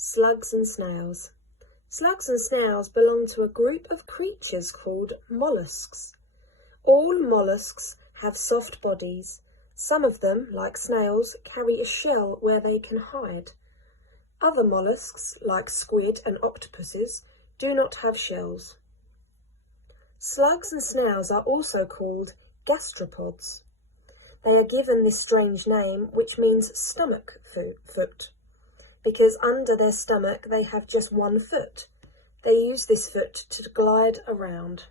Slugs and snails. Slugs and snails belong to a group of creatures called mollusks. All mollusks have soft bodies. Some of them, like snails, carry a shell where they can hide. Other mollusks, like squid and octopuses, do not have shells. Slugs and snails are also called gastropods. They are given this strange name, which means stomach foot, because under their stomach they have just one foot. They use this foot to glide around.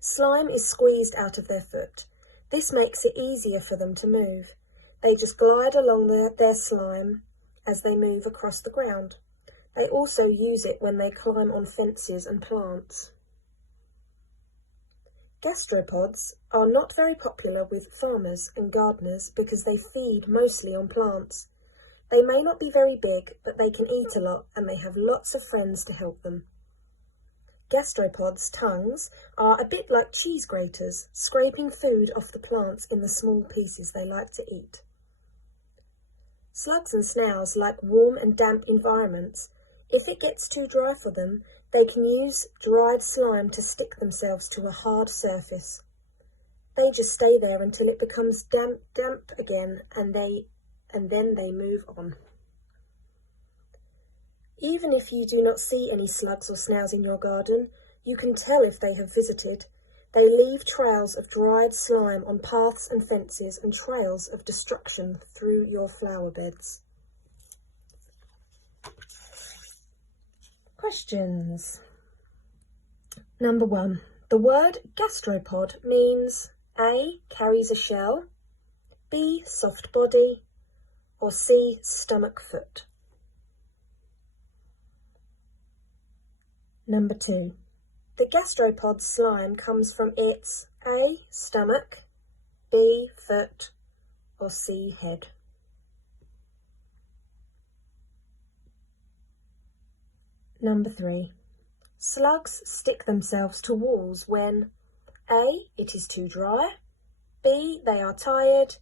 Slime is squeezed out of their foot. This makes it easier for them to move. They just glide along their slime as they move across the ground. They also use it when they climb on fences and plants. Gastropods are not very popular with farmers and gardeners because they feed mostly on plants. They may not be very big, but they can eat a lot and they have lots of friends to help them. Gastropods' tongues are a bit like cheese graters, scraping food off the plants in the small pieces they like to eat. Slugs and snails like warm and damp environments. If it gets too dry for them, they can use dried slime to stick themselves to a hard surface. They just stay there until it becomes damp again and then they move on. Even if you do not see any slugs or snails in your garden, you can tell if they have visited. They leave trails of dried slime on paths and fences and trails of destruction through your flower beds. Questions. Number 1. The word gastropod means A. Carries a shell, B. Soft body, or C. Stomach foot. Number 2. The gastropod's slime comes from its A. Stomach, B. Foot, or C. Head. Number 3. Slugs stick themselves to walls when A. It is too dry, B. They are tired,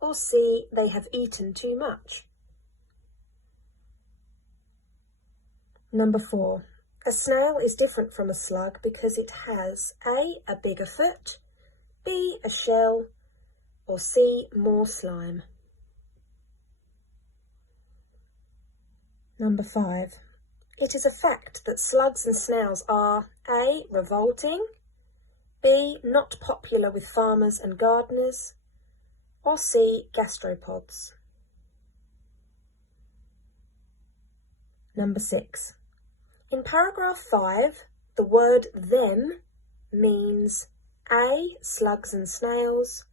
or C. They have eaten too much. Number 4. A snail is different from a slug because it has A. bigger foot, B. a shell, or C. more slime. Number 5. It is a fact that slugs and snails are A. revolting, B. not popular with farmers and gardeners, or C. gastropods. Number 6. In paragraph 5, the word them means A. slugs and snails,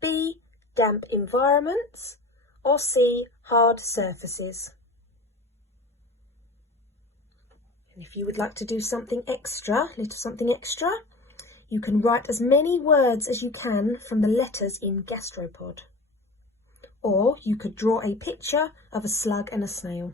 B. damp environments, or C. hard surfaces. And if you would like to do something extra, you can write as many words as you can from the letters in gastropod. Or you could draw a picture of a slug and a snail.